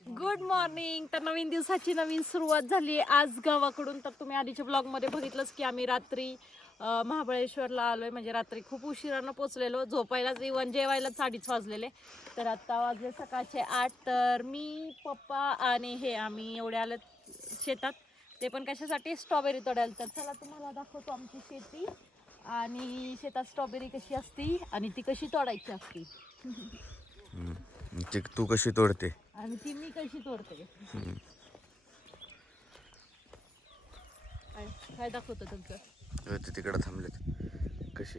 Good morning तर नवीन दिवसाची नवीन सुरुवात झाली आज गावाकडून तर तुम्ही आधीच्या ब्लॉगमध्ये बघितलंच की आम्ही रात्री महाबळेश्वरला आलोय. म्हणजे रात्री खूप उशिरानं पोचलेलो झोपायलाच इवन जेवायलाच साडीच वाजलेले. तर आता वाजले सकाळचे आठ. तर मी पप्पा आणि हे आम्ही एवढे आले शेतात. ते पण कशासाठी? स्ट्रॉबेरी तोडायला. तर चला तुम्हाला दाखवतो आमची शेती. आणि शेतात स्ट्रॉबेरी कशी असती आणि ती कशी तोडायची असती. तू कशी तोडते? आणि ती मी कशी तोडते? काय काय दाखवतं तुमचं? ते तिकडं थांबलेत. कशी?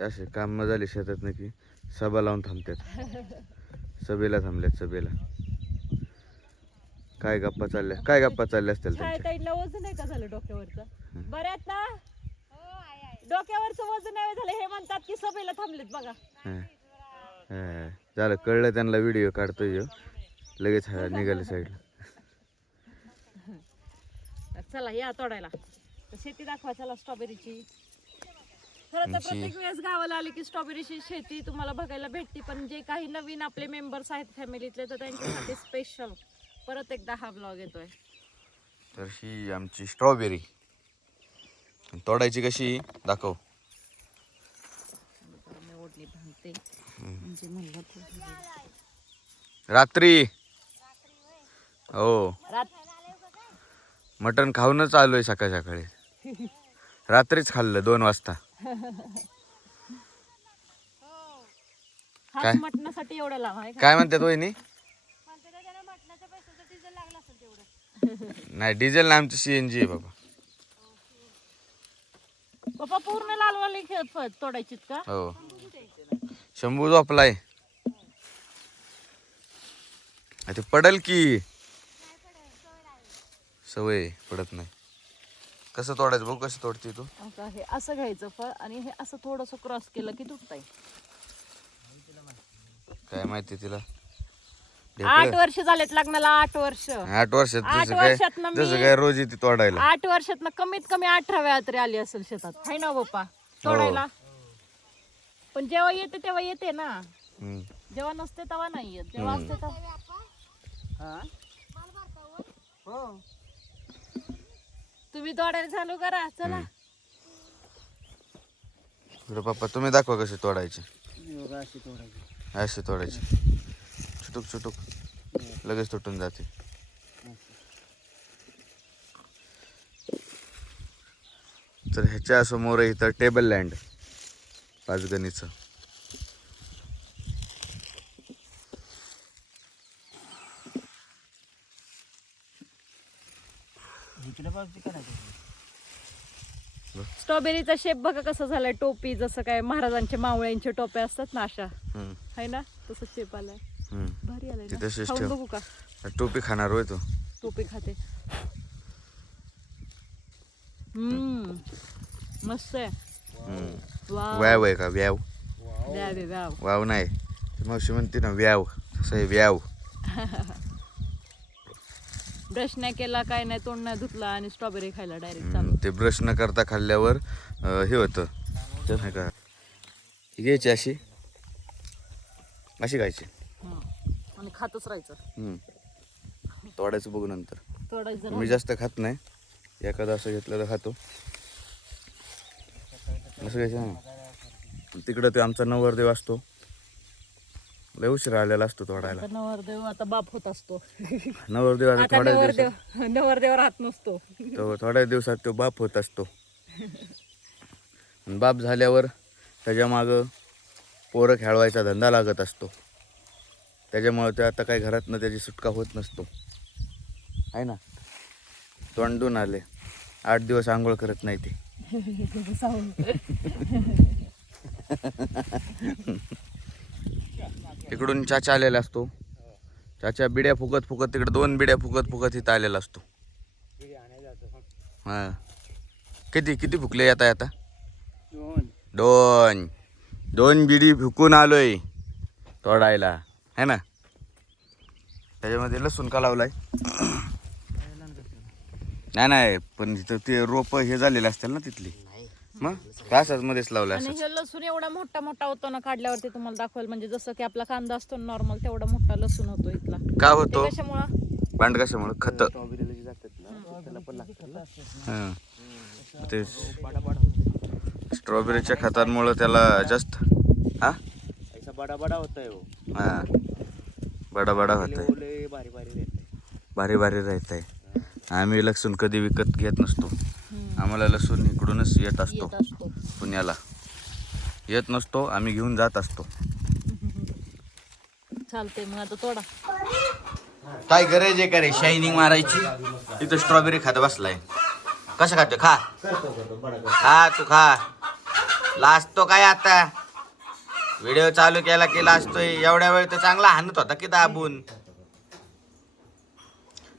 असे काम झाले शेतात ना की सभा लावून थांबतात. सभेला थांबल्यात सभेला. काय गप्पा चालल्या? काय गप्पा चालल्या असतील छायाताईला वजन आहे का झालं डोक्यावरचं? बऱ्यात ना? डोक्यावरचं वजन नाही झालं हे म्हणतात की सभेला थांबलेत बघा. हं. हं. झालं कळलं त्यांना व्हिडिओ काढतोय. लगेच निघाले साईडला चला या तोडायला. तर शेती दाखवा चला स्ट्रॉबेरीची खरं तर प्रत्येक वेळेस गावाला आले की स्ट्रॉबेरीची शेती तुम्हाला बघायला भेटते पण जे काही नवीन आपले मेंबर्स आहेत फॅमिलीतले तर त्यांच्यासाठी स्पेशल परत एकदा हा ब्लॉग येतोय. तर ही आमची स्ट्रॉबेरी तोडायची कशी? दाखव. म्हणजे रात्री! हो. मटण खाऊनच आलोय सकाळ सकाळी रात्रीच खाल्लं दोन वाजता. काय? मटणासाठी एवढं आहे का? काय म्हणतात वहिनी? नाही डिझेल ना आमची सीएनजी आहे बाबा. पप्पा पूर्ण लालवाली तोडायचीत का? हो. शंभू झोपलाय. आ, ते पडल की. सवय पडत नाही. कसं तोडायचं बघ कसं तोडते तू? आता हे असं घ्यायचं फळ आणि हे असं थोडस क्रॉस केलं की तुटतंय काय माहिती तिला? आठ ढेकळं? वर्ष झालेत लग्नाला आठ वर्ष. आठ वर्षात आठ जसं काय वर्षातनं मी- जसं काय रोज येते तोडायला. आठ वर्षात कमीत कमी अठरा वेळा तरी आली असेल शेतात. हाय ना बाप्पा तोडायला. पण जेव्हा येते तेव्हा येते ना. हम्म. जेव्हा नसते तेव्हा नाही येत. जेव्हा असते तेव्हा तुम्ही तोडायला चालू करा चला. इकडे पप्पा तुम्ही दाखवा कशी तोडायची. अशी तोडायची. छुटूक छुटूक. लगेच तुटून जाते. तर ह्याच्या समोर इथं टेबल लँड पाचगणीचं. स्ट्रॉबेरीचा शेप बघा कसं झालाय. टोपी जसं काय महाराजांच्या मावळ्यांच्या टोप्या असतात ना अशा. हम्म, है ना? तसं शेप आलाय. हम्म. भारी आलाय खाऊन. बघू का? टोपी खाणार होय तो. टोपी खाते. हम्म. मस्त आहे. हम्म. वाव. व्याव आहे का? व्याव. व्याव वाव नाही. ती मावशी म्हणते ना व्याव. तसं आहे व्याव. ब्रश नाही केला काय नाही तोंड नाही धुतला आणि स्ट्रॉबेरी खायला डायरेक्ट चालू ते ब्रश न करता खाल्ल्यावर अं, हे होतं. ते नाही का? ही घ्यायची अशी? अशी खायची. हं. आणि खातच राहायचं. हम्म. तोडायचं बघू नंतर. तोडायचं मी जास्त खात नाही. एखादं असं घेतलं तर खातो. असं घ्यायचं ना तिकडं ते आमचा नवरदेव असतो. लय उशीर आलेला असतो तोडायला नवरदेव आता बाप होत असतो. नवरदेव आता आता थोड्या नवरदेव दिवसात नवरदेव राहत नसतो. तो थोड्या दिवसात तो बाप होत असतो. आणि बाप झाल्यावर त्याच्या मागं पोरं खेळवायचा धंदा लागत असतो. त्याच्यामुळे ते आता काही घरातनं त्याची सुटका होत नसतो. आहे ना? तोंडून आले. आठ दिवस आंघोळ करत नाही ते. इकडून चाचा आलेला असतो. चाचा बिड्या फुकत फुकत तिकडे दोन बिड्या फुकत फुकत इथं आलेला असतो. हा. किती किती फुकले आता आता? दोन. दोन बिडी फुकून आलोय तोडायला. है ना? त्याच्यामध्ये लसूण का लावलाय? नाही नाही पण तिथं ते रोप हे झालेले असतील ना तिथली. मग? तासाच मध्येच लावलं आणि असं हे लसूण एवढा मोठा मोठा होतो ना काढल्यावरती तुम्हाला दाखवाल. म्हणजे जसं की आपला कांदा असतो नॉर्मल तेवढा मोठा लसूण होतो इथला. का होतो? कशामुळं? बांड कशामुळे? खत. हं. ते स्ट्रॉबेरीच्या खतांमुळं त्याला जास्त हा ऐसा बडा बडा होता है. वो हा. बडा बडा होत आहे ओले बारी बारी रहते हैं भारी भारी राहत आहे आम्ही लसूण कधी विकत घेत नसतो. आम्हाला लसूण इकडूनच येत असतो येत असतो. पुण्याला. येत नसतो आम्ही घेऊन जात असतो. चालतंय मग आता तोडा. काय गरज आहे का रे शायनिंग मारायची? इथं स्ट्रॉबेरी खात बसलाय. कसं खातो? खा. खा तू खा. लाजतो काय आता? व्हिडिओ चालू केला की लाजतोय एवढ्या वेळ तर चांगला हाणत होता की दाबून?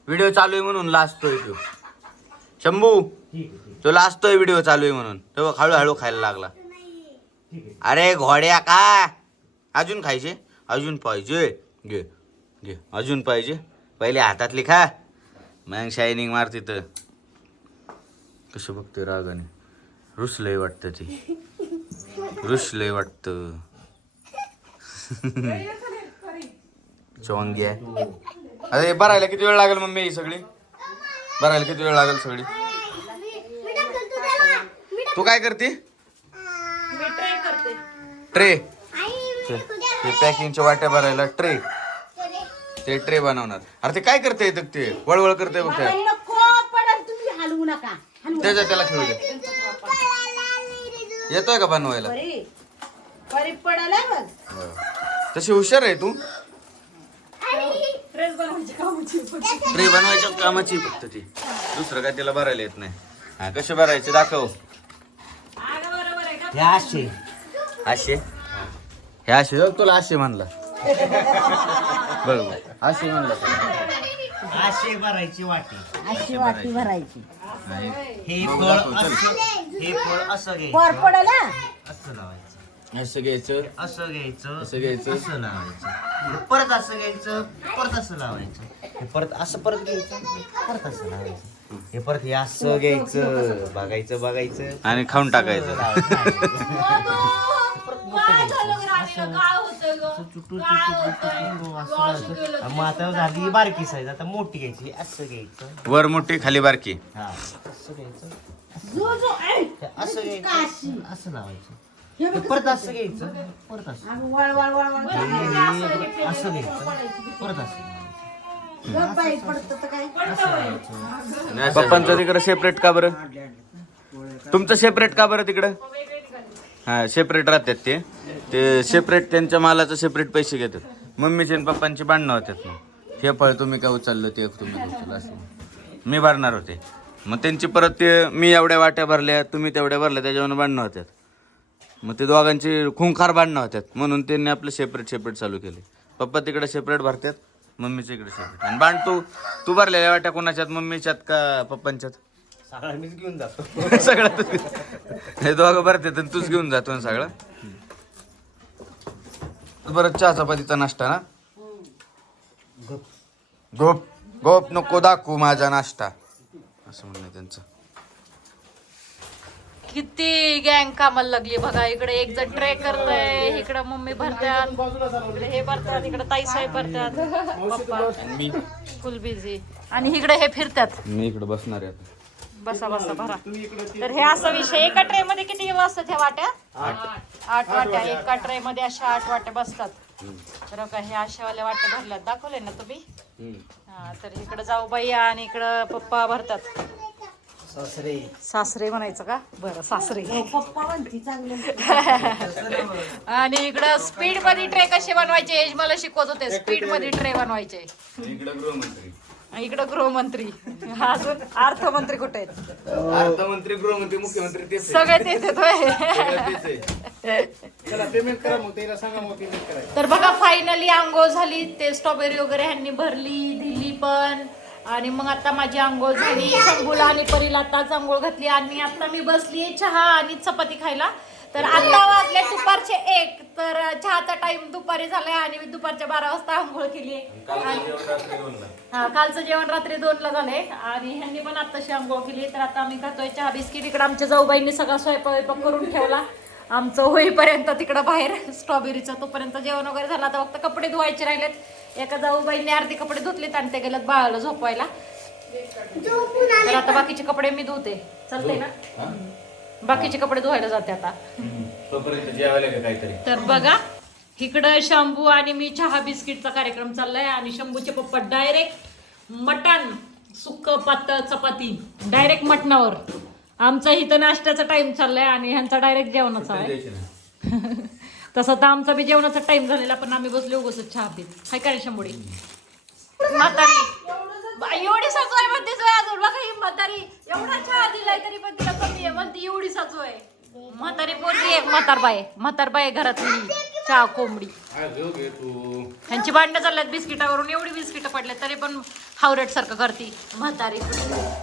व्हिडिओ चालू आहे म्हणून लाजतोय तू. शंभू तो लाजतोय व्हिडिओ चालू आहे म्हणून. तो हळूहळू खायला लागला. अरे घोड्या का? अजून खायचे? अजून पाहिजे. घे घे. अजून पाहिजे. पहिले हातातली खा. मग शायनिंग मार तिथं. कसं बघते रागाने. रुसलंय वाटतं ती. रुसलंय वाटतं. चोंग्या अरे भरायला किती वेळ लागेल मम्मी ही सगळी? भरायला किती वेळ लागेल सगळी? तू काय करते? मी ट्राय करते ट्रे ते पॅकिंगच्या वाट्या भरायला ट्रे. ते ट्रे बनवणार. अरे ते काय करते ते? वळवळ करते बघ हलवू त्याच्या त्याला खेळू दे. येतोय का बनवायला. तशी हुशार आहे तू? ड्रेस बनवायची कामाची ट्रे बनवायच्या कामाची फक्त ती. दुसरं काय तिला भरायला येत नाही. हा कसे भरायचे दाखव. अगं बरोबर आहे का हे असे आशे? हे आशे बघ तुला आशे म्हणला. बरोबर आशे म्हणला. तुला. असे भरायची वाटी. अशी वाटी भरायची. हे फळ. असं हे फळ असं वर पडल असं लावायचं. असं घ्यायचं? असं घ्यायचं. असं घ्यायचं. असं लावायचं. हे परत असं घ्यायचं परत असं लावायचं. हे परत असं परत घ्यायचं परत असं लावायचं. हे परत हे असं घ्यायचं बघायचं बघायचं. आणि खाऊन टाकायचं. मग आता झाली बारकी साईज. आता मोठी घ्यायची. असं घ्यायचं. वर मोठी खाली बारकी. हा असं घ्यायचं. जो जो ऐ, असं. घ्यायचं. असं लावायचं. हे बघ परत असं घ्यायचं. परत असं. अगं वळ वळ वळ वळ. हे असं घ्यायचं परत असं गप बाई पडतं तर काय? पप्पांचं तिकडं सेपरेट का बरं? तुमचं सेपरेट का बरं तिकडं? हा सेपरेट राहतात ते. ते सेपरेट त्यांच्या मालाचं सेपरेट पैसे घेतात. मम्मीचे आणि पप्पांचे भांडणं होतात मग. हे फळ तुम्ही काय उचललं ते तुम्ही काय उचललं असं. मी भरणार होते. मग त्यांची परत ते मी एवढ्या वाट्या भरल्या तुम्ही तेवढ्या भरल्या त्याच्यावर भांडणं होत्यात मग ते दोघांची खुंखार भांडणं होत्यात. म्हणून त्यांनी आपलं सेपरेट सेपरेट चालू केले. पप्पा तिकडे सेपरेट भरतात मम्मीच्या इकडे सेपरेट आणि बाण तू तू भरलेल्या वाट्या कोणाच्यात? मम्मीच्यात का पप्पांच्यात? सगळा मीच घेऊन जातो. सगळं तू. हे दोघं भरतात आणि तूच घेऊन जातो ना सगळं. बरं चहा चपातीचा नाश्ता ना? गोप गोप नको दाखवू माझा नाश्ता. असं म्हणणं आहे त्यांचं. किती गँग कामाला लागली बघा. इकडे एक जण ट्रे करतय इकडे मम्मी भरतात. इकडे हे भरतात इकडे ताई साहेब भरतात. पप्पा. मी. फुल बिझी आणि इकडे हे फिरतात. मी इकडे बसणार आहे आता. बसा बसा भरा. तर हे असा विषय एका ट्रे मध्ये किती वाजतात ह्या वाट्या? आठ. वाट्या. एका ट्रे मध्ये अशा आठ वाट्या बसतात. तर का हे अशावाल्या वाट्या भरल्यात. दाखवले ना तुम्ही? हा तर इकडे जाऊ बाई आणि इकडं पप्पा भरतात. सासरे. सासरे म्हणायचं का? बरं सासरे. पप्पा म्हणती चांगलं आणि इकडं स्पीडमध्ये ट्रे कसे बनवायचे? हे मला शिकवत होते स्पीडमध्ये ट्रे बनवायचे. इकडे गृहमंत्री. इकडं गृहमंत्री. अजून अर्थमंत्री कुठे आहेत? अर्थमंत्री गृहमंत्री मुख्यमंत्री तेच आहे. सगळे तेच. सगळं तेच आहे. तर बघा फायनली आंघोळ झाली ते स्ट्रॉबेरी वगैरे ह्यांनी भरली दिली पण. आणि मग आता माझी आंघोळ झाली शंभूला आणि परीला आताच आंघोळ घातली आणि आता मी बसली चहा आणि चपाती खायला. तर आता वाजले दुपारचे एक तर चहाचा टाइम दुपारी झालाय आणि मी दुपारच्या बारा वाजता आंघोळ केली हा कालचं जेवण रात्री दोनला झालंय. आणि ह्यांनी पण आत्ताशी आंघोळ केली तर आता आम्ही खातोय चहा बिस्किट. इकडे आमच्या जाऊबाईंनी सगळा स्वयंपाक करून ठेवला. आमचं होईपर्यंत तिकडं बाहेर. स्ट्रॉबेरीचं तोपर्यंत जेवण वगैरे झालं. आता फक्त कपडे धुवायचे राहिलेत. एका जाऊबाईंनी अर्धी कपडे धुतलेत आणि ते गेलेत बाळाला झोपवायला. तर आता बाकीचे कपडे मी धुते. चालतंय ना? बाकीचे कपडे धुवायला जाते आता. तर बघा इकडं शंभू आणि मी चहा बिस्किटचा कार्यक्रम चाललाय आणि शंभूचे पप्पा डायरेक्ट मटण सुक्क पातळ चपाती डायरेक्ट मटणावर. आमचा इथं नाश्त्याचा टाइम चाललाय आणि ह्यांचा डायरेक्ट जेवणाचा आहे. तसं तर आमचा बी जेवणाचा टाइम झालेला पण आम्ही बसलो उगस चहा पीत. हाय काय शंभुडी म्हातारी. बा- एवढी साचू आहे म्हणते सोय अजून. बघा ही म्हातारी. एवढा चहा दिलाय तरी पण तिला कमी आहे. म्हणते एवढी साचू आहे. म्हातारी पोरगी आहे. म्हातारबाई म्हातारबाई घरातली चहा कोंबडी. ह्यांची भांडणं चालल्यात बिस्किटावरून. एवढी बिस्किटं पडले तरी पण हावरेट सारखं करती. म्हातारी.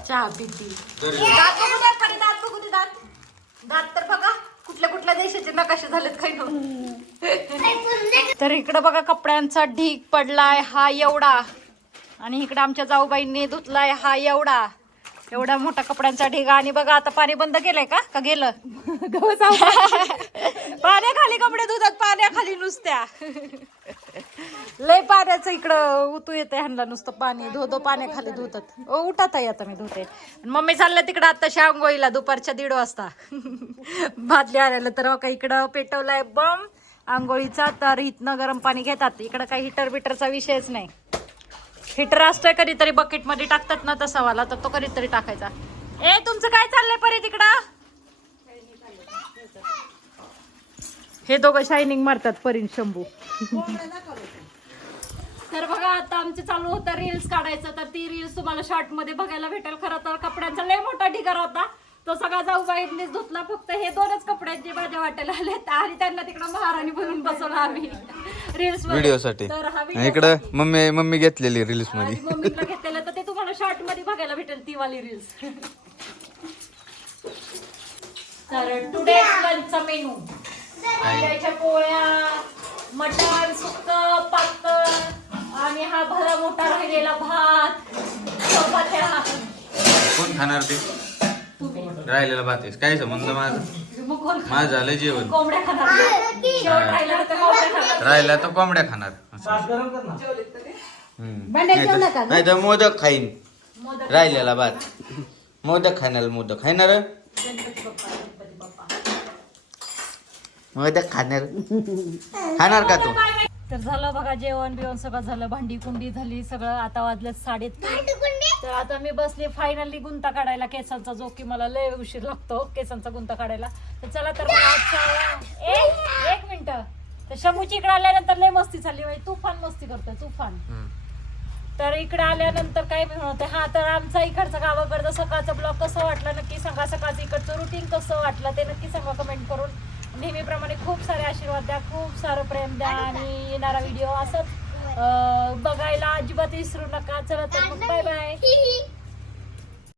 चहा पिती. दात बघू परी, दात बघू दे दात. दात तर बघा. कुठल्या कुठल्या देशाचे नकाशे झालेत काही तर इकडं बघा कपड्यांचा ढीक पडलाय हा एवढा. आणि इकडं आमच्या जाऊबाईंनी धुतलाय हा एवढा. एवढा मोठा कपड्यांचा ढिगा आणि बघा आता पाणी बंद केलंय का? का गेलं? पाण्याखाली कपडे धुतात पाण्याखाली नुसत्या. लय पाण्याचं इकडं उतू येते ह्यांना नुसतं पाणी. धो धो पाण्याखाली धुतात. ओ उठात आहे आता मी धुते. मम्मी चाललं तिकडं आता आंघोळीला दुपारच्या दीड वाजता. भातली आलेलं तर का इकडं पेटवलाय बम. आंघोळीचा तर इथनं गरम पाणी घेतात. इकडं काही हिटर बिटरचा विषयच नाही. हिटर असतोय कधीतरी बकेटमध्ये टाकतात ना तसा वाला तर तो कधीतरी टाकायचा. ए तुमचं काय चाललंय परी तिकडं? हे दोघं शायनिंग मारतात परीन शंभू. तर बघा आता आमचं चालू होतं रील्स काढायचं. तर ती रील्स तुम्हाला शॉर्टमध्ये बघायला भेटेल. खरं तर कपड्यांचा लय मोठा ढिगार होता. तो सगळा जाऊ बाईंनीच धुतला फक्त हे दोनच कपडे आहेत जे माझ्या वाटेला आलेत. आणि त्यांना तिकडं महाराणी बनवून बसवलं आम्ही. रील्स व्हिडिओसाठी तर हा व्हिडिओ इकडं मम्मी मम्मी घेतलेली रील्समध्ये. आणि मम्मीला घेतलेलं तर ते तुम्हाला शॉर्टमध्ये बघायला भेटेल ती वाली रील्स तर टुडे लंचचा मेनू अंड्याच्या पोळ्या मटण सुक्क पातळ आणि हा भला मोठा राहिलेला भात. चपात्या. कोण खाणार ते? राहिलेला भात आहे काय संबंध माझं? मग कोण माझं झालं जेवण. कोंबड्या खाणार. शेवट राहिला तर कोंबड्या खाणार. राहिला तर कोंबड्या खाणार. हम्म. नाही तर- नाही तर मोदक खाईन. मोदक राहिलेला भात. मोदक खाणार मोदक. खाणार गणपती बाप्पा गणपती बाप्पा. मोदक खाणार. खाणार का तू? तर झालं बघा जेवण बिवण सगळं झालं. भांडी कुंडी झाली सगळं आता वाजले साडे तर आता मी बसली फायनली गुंता काढायला केसांचा जो की मला लय उशीर लागतो केसांचा गुंता काढायला. तर चला तर मग आजचा एक एक मिनिट. तर शमूची इकडे आल्यानंतर लय मस्ती चालली बाई. तुफान मस्ती करतोय तुफान. तर इकडे आल्यानंतर काय म्हणते हा तर आमचा इकडचा गावाकडचा सकाळचा ब्लॉग कसं वाटला नक्की सांगा. सकाळचं इकडचं रुटीन कसं वाटलं ते नक्की सांगा कमेंट करून. नेहमीप्रमाणे खूप सारे आशीर्वाद द्या खूप सारं प्रेम द्या आणि येणारा व्हिडिओ असंच बघायला अजिबात विसरू नका. चला तर मग बाय बाय